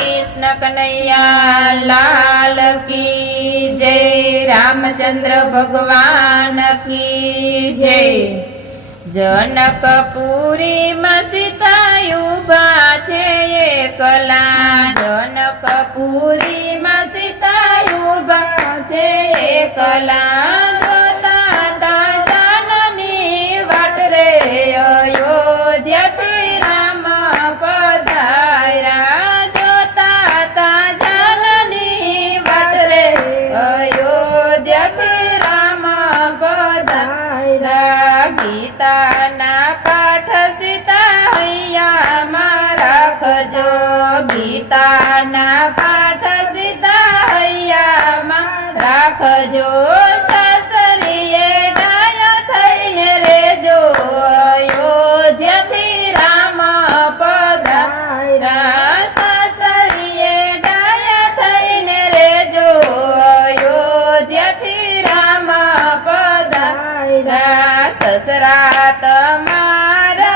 कृष्ण कन्हैया लाल की जय। रामचंद्र भगवान की जय। जनकपुरी में सीता उभा छे एकला। जनकपुरी में सीता उभा छे एकला। जोता ता जाननी वाट रे अयोध्या थी राम पधारा। जोता ता जाननी वाट रे अयोध्या थी राम पधारा। गीता ना पाठ सीता हैया मां राखजो। गीता ना पाठ सीता हैया मां राखजो। सासरीए डाया थईने रेजो अयोध्या थी राम पधारा। सासरीए डाया थईने रेजो अयोध्या थी राम पधारा। ससरा तमारा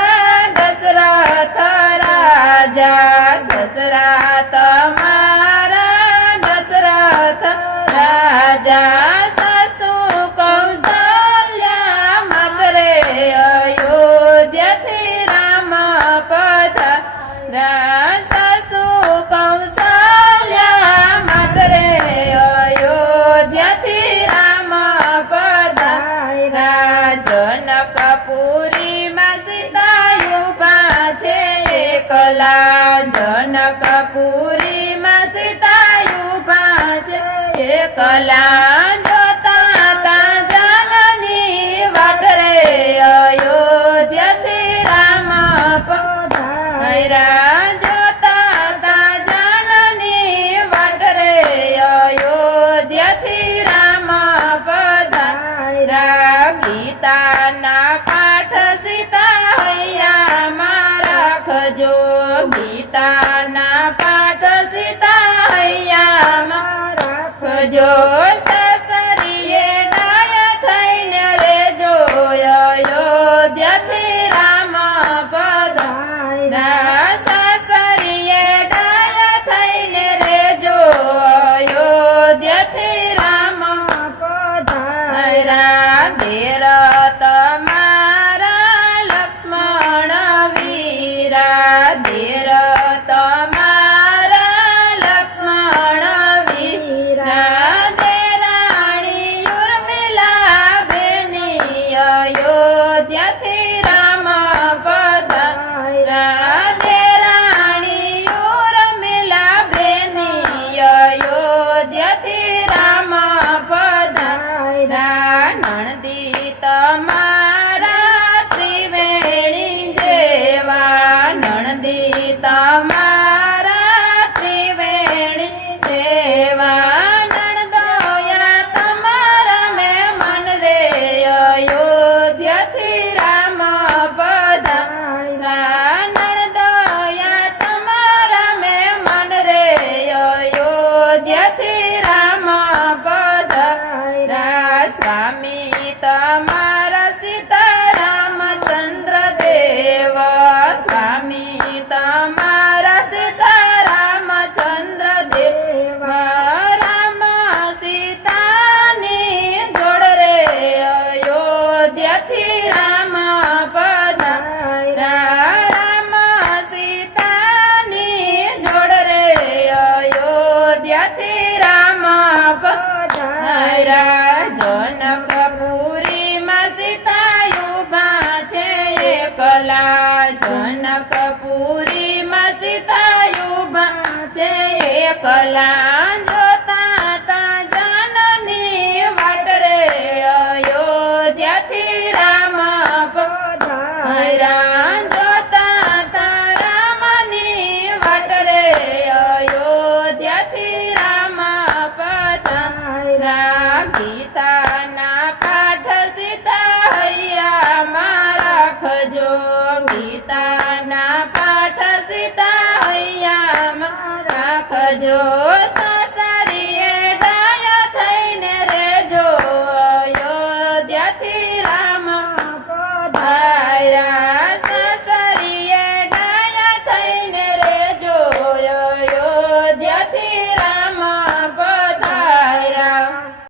दशरथ राजा। ससरा तमारा दशरथ राजा। सासु कौशल्या मातरे अयोध्या थी राम पधारा। सासु कौशल्या मातरे अयोध्या थी राम पधारा। जनकपुरी में सीता उभा छे एकला। जनकपुरी में सीता उभा छे एकला। जोता ता जाननी वाट रे अयोध्या थी राम पधारा। जोता ता जाननी वाट रे अयोध्या थी राम पधारा। गीता ना पाठ सीता हैया मां राखजो। गीता ना पाठ सीता हैया मां राखजो। सासरीए डाया थईने रेजो अयोध्या थी राम पधारा। सासरीए डाया थईने रेजो अयोध्या थी राम पधारा। देर तमारा लक्ष्मण वीरा। देर तमारा लक्ष्मण वीरा। देराणी उर्मिला बेनी अयोध्या थी राम पधारा। देराणी उर्मिला बेनी अयोध्या थी राम पधारा। नणदी तमारा त्रिवेणी जेवा। नणदी तमारा त्रिवेणी जेवा। नणदोया तमारा में मन रे अयोध्या थी राम पधारा। नणदोया तमारा में मन रे अयोध्या थी राम पधारा। स्वामी तमारा सीता रामचंद्र देव। स्वामी तमारा सीता रामचंद्र देव। राम सीता नी जोड़ रे अयोध्या थी राम पधारा। राम सीता नी जोड़ रे अयोध्या थी राम पधारा। जनकपुरी में सीता उभा छे एकला। जनकपुरी में सीता उभा छे एकला। जोता ता जाननी वाट रे अयोध्या थी राम पधारा। जोता ता रामनी वाट रे अयोध्या थी राम पधारा। गीता ना पाठ सीता हैया मां राखजो। गीता ना पाठ सीता हैया मां राखजो।